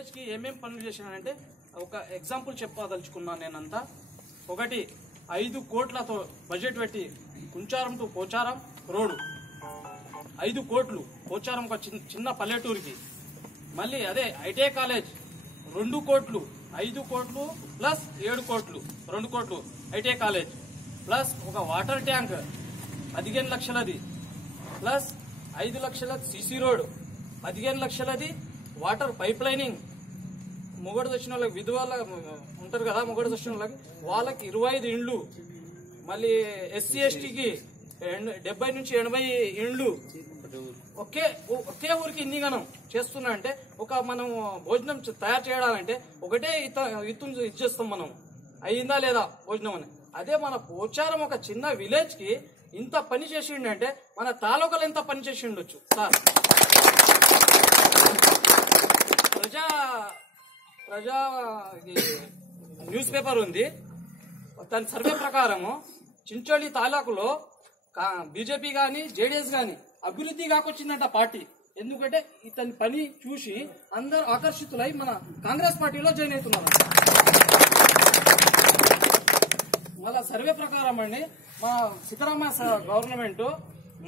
Village కి ఏమేం పనులు చేశానంటే ఒక ఎగ్జాంపుల్ చెప్పదలుచుకున్నాను నేనంతా. ఒకటి 5 కోట్లతో బడ్జెట్ పెట్టి కుంచారం టు పోచారం రోడ్డు 5 కోట్లు, పోచారం ఒక చిన్న పల్లెటూరికి. మళ్ళీ అదే ఐటీఐ కాలేజ్ 2 కోట్లు, 5 కోట్లు ప్లస్ 7 కోట్లు, 2 కోట్లు ఐటీఐ కాలేజ్ ప్లస్ ఒక వాటర్ ట్యాంక్ 15 లక్షలది ప్లస్ 5 లక్షల సిసి రోడ్ 15 లక్షలది, వాటర్ పైప్ లైనింగ్, మొగడు వచ్చిన వాళ్ళకి విధవాళ్ళ ఉంటారు కదా, మొగడు వచ్చిన వాళ్ళకి 25 ఇండ్లు, మళ్ళీ ఎస్సీ ఎస్టీకి 70 నుంచి 80 ఇండ్లు. ఒకే ఊరికి ఇన్ని గణం చేస్తున్నా అంటే ఒక మనం భోజనం తయారు చేయాలంటే ఒకటే ఇత్తు ఇచ్చేస్తాం మనం, అయిందా లేదా భోజనం అని. అదే మన పోచారం ఒక చిన్న విలేజ్ కి ఇంత పని చేసిండంటే మన తాలూకాలు ఎంత పని చేసి ఉండొచ్చు సార్. ప్రజా న్యూస్ పేపర్ ఉంది, దాని సర్వే ప్రకారము చించోళి తాలూకులో బీజేపీ గాని జేడీఎస్ గాని అభివృద్ధి కాకొచ్చిందంట పార్టీ. ఎందుకంటే ఇతని పని చూసి అందరూ ఆకర్షితులై మన కాంగ్రెస్ పార్టీలో జాయిన్ అవుతున్నారు. మళ్ళా సర్వే ప్రకారం అండి మా సిద్ధరామయ్య గవర్నమెంట్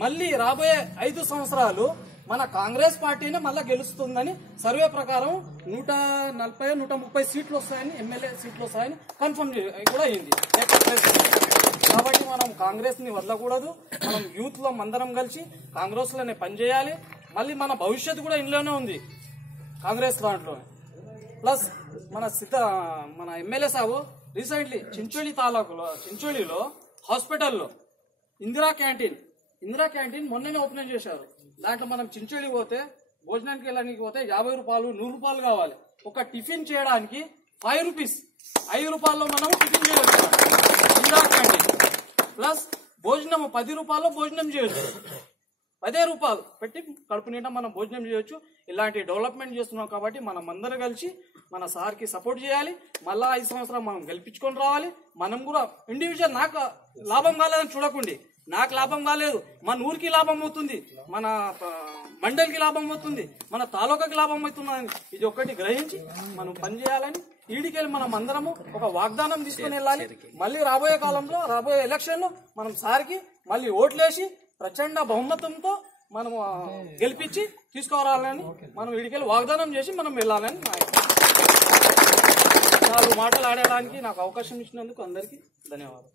మళ్ళీ రాబోయే 5 సంవత్సరాలు మన కాంగ్రెస్ పార్టీనే మళ్ళా గెలుస్తుందని సర్వే ప్రకారం 140-130 సీట్లు వస్తాయని, ఎమ్మెల్యే సీట్లు వస్తాయని కన్ఫర్మ్ కూడా అయింది. కాబట్టి మనం కాంగ్రెస్ ని వదలకూడదు. మనం యూత్ లో అందరం కలిసి కాంగ్రెస్ లోనే పనిచేయాలి. మళ్ళీ మన భవిష్యత్తు కూడా ఇందులోనే ఉంది కాంగ్రెస్ దాంట్లో. ప్లస్ మన ఎమ్మెల్యే సాబు రీసెంట్లీ చించోళి తాలూకులో చించోళిలో హాస్పిటల్లో ఇందిరా క్యాంటీన్ మొన్ననే ఓపెన్ చేశారు. దాంట్లో మనం చించోళి పోతే భోజనానికి వెళ్ళడానికి పోతే 50 రూపాయలు 100 రూపాయలు కావాలి. ఒక టిఫిన్ చేయడానికి 5 రూపీస్, 5 రూపాయల్లో మనం టిఫిన్ చేయవచ్చు ఇందిరా క్యాంటీన్. ప్లస్ భోజనం 10 రూపాయల్లో భోజనం చేయొచ్చు, 10 రూపాయలు పెట్టి కడుపు నిండా మనం భోజనం చేయొచ్చు. ఇలాంటి డెవలప్మెంట్ చేస్తున్నాం కాబట్టి మనం అందరూ కలిసి మన సార్కి సపోర్ట్ చేయాలి. మళ్ళా 5 సంవత్సరాలు మనం గెలిపించుకొని రావాలి. మనం కూడా ఇండివిజువల్ నాకు లాభం కాలేదని చూడకండి, నాకు లాభం కాలేదు, మన ఊరికి లాభం అవుతుంది, మన మండలికి లాభం అవుతుంది, మన తాలూకాకి లాభం అవుతుందని ఇది ఒక్కటి గ్రహించి మనం పనిచేయాలని ఈడికెళ్ళి మనం అందరము ఒక వాగ్దానం తీసుకుని వెళ్ళాలి. మళ్ళీ రాబోయే కాలంలో రాబోయే ఎలక్షన్ లో మనం సార్కి మళ్ళీ ఓట్లేసి ప్రచండ బహుమతంతో మనం గెలిపించి తీసుకురావాలని మనం వీడికెళ్ళి వాగ్దానం చేసి మనం వెళ్ళాలని 4 మాటలు ఆడడానికి నాకు అవకాశం ఇచ్చినందుకు అందరికీ ధన్యవాదాలు.